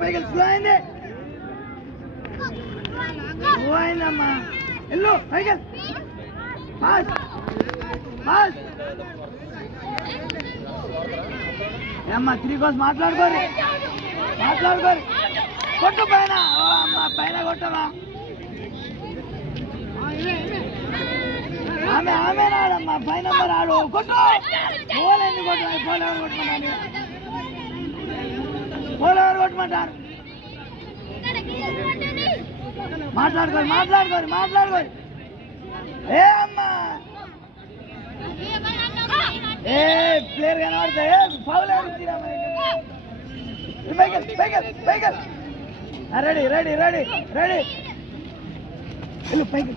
పైకి స్లోయింది పోయిందమ్మా ఎల్లు పైకి పాస్ పాస్ అమ్మా 3 కోస్ మాట్లాడుకోరు కొట్టు పైన అమ్మా పైన కొట్టమా ఆమె రాడమ్మా 5 నంబర్ ఆడు కొట్టు బోల్ ఎందుకు కొట్టాలి బోల్ ఎవరు కొట్టమంటారు మాట్లాడుకోరు ఏ అమ్మా ఏ ప్లేయర్ కనబడతా ఫౌల్ పైకి రెడీ వెళ్ళు పైకి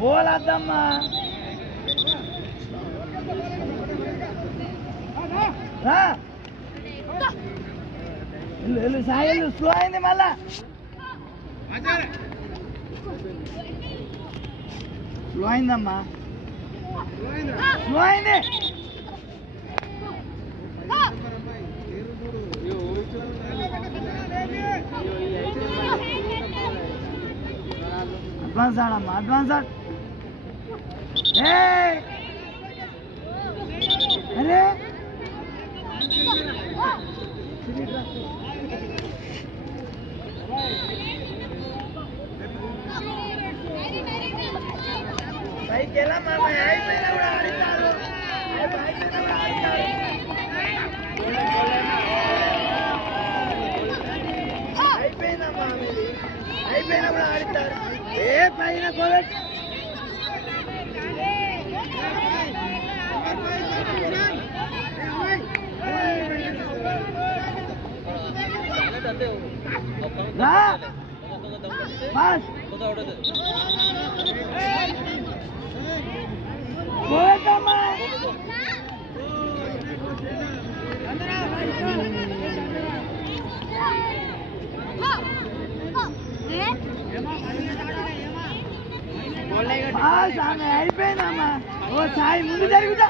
పోలద్దమ్మా వెళ్ళు సాయి స్లో అయింది మళ్ళా స్లో అయిందమ్మా స్లో అయింది అడ్వాన్స్ ఆడమ్మా అరే పైకి వెళ్ళమ్మా అయిపోయినా కూడా ఆడిస్తారు అయిపోయిందమ్మా అయిపోయినా కూడా ఆడిస్తారు ఏ పైన కోవిడ్ అయిపోయిందమ్మా ఓ సాయి ముందు జరుగుతా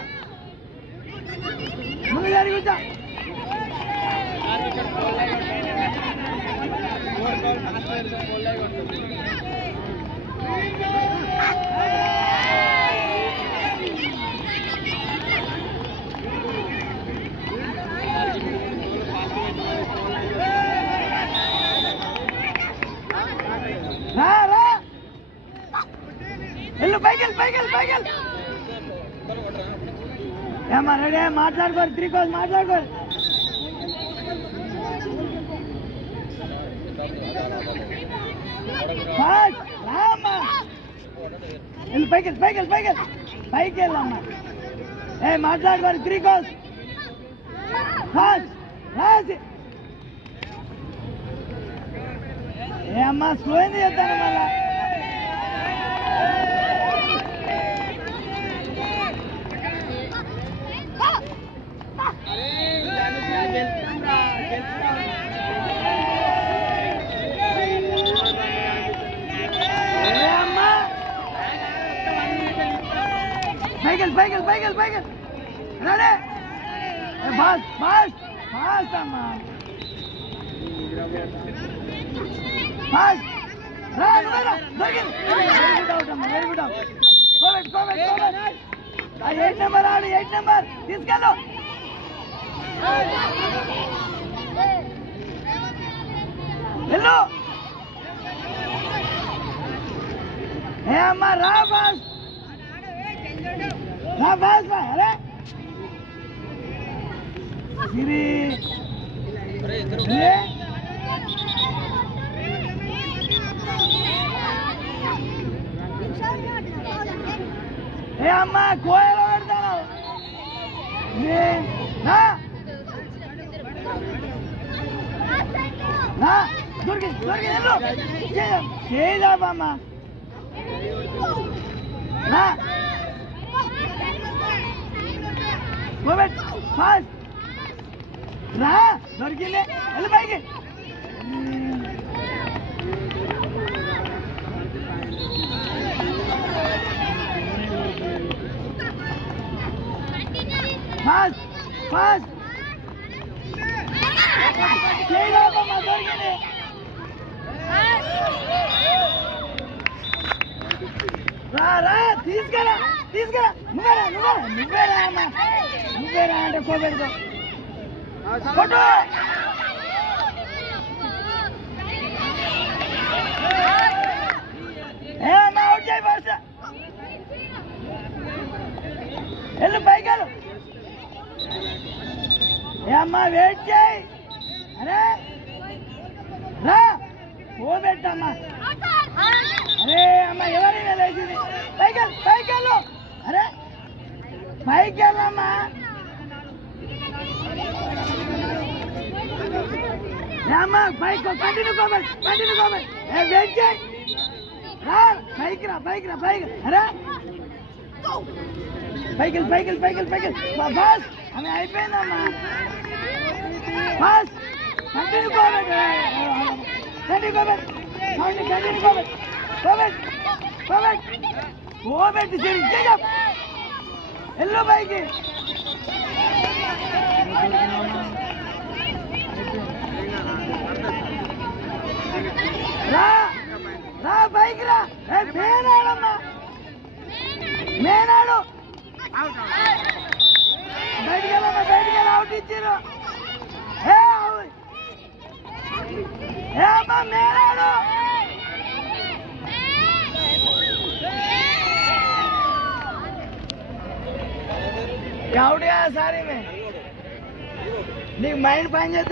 పైకి ఏమా రెడీ మాట్లాడుకోరు 3 కోస్ మాట్లాడుకోరు రామ్మా పైకి వెళ్ళమ్మా ఏ మాట్లాడుకోరు 3 కోస్ రాసి ఏ అమ్మా స్లో అయింది చేస్తాను మళ్ళా పైకి రెడీ ఫాస్ట్ అమ్మా fast very good Covid 8 number ఆడు 8 నెంబర్ తీసుకెళ్ళు వెళ్ళు ఏ అమ్మా రా ఫాస్ట్ అరే సిరి ఏ అమ్మా కోయలో పెడతాను దొరికింది వెళ్ళు చేయదామా ఫాస్ట్ రా దొరికింది వెళ్ళు పైకి ఫాస్ట్ ఫాస్ట్ చేయదామా దొరికింది రా రా తీసుకురా నువ్వేరా అమ్మా నువ్వేరా అంటే కోబెడుకో కొట్టు ఏ అమ్మా అవుట్ చేయి ఫాస్ట్ వెళ్ళు పైకి వెళ్ళు ఏ అమ్మా వెయిట్ చేయి అరే రా కోబెట్టమ్మా అరే అమ్మ ఎవరైనా లేచింది పైకి వెళ్ళు అరే పైకి వెళ్ళమ్మా అమ్మా పైకి కంటిన్యూ కోబెట్ వెయిట్ చేయి రా పైకి అరే పైకి ఫాస్ట్ ఆమె అయిపోయిందమ్మా ఫాస్ట్ కంటిన్యూ కోబెట్ ఎల్లో పైకి రా పైకి రా మేనాడమ్మా మేనాడు బయటికి వెళ్ళి అవుట్ ఇచ్చారు ఏ అమ్మా మేనాడు అవుట్ సారీ నీకు మైండ్ పని చేస్తే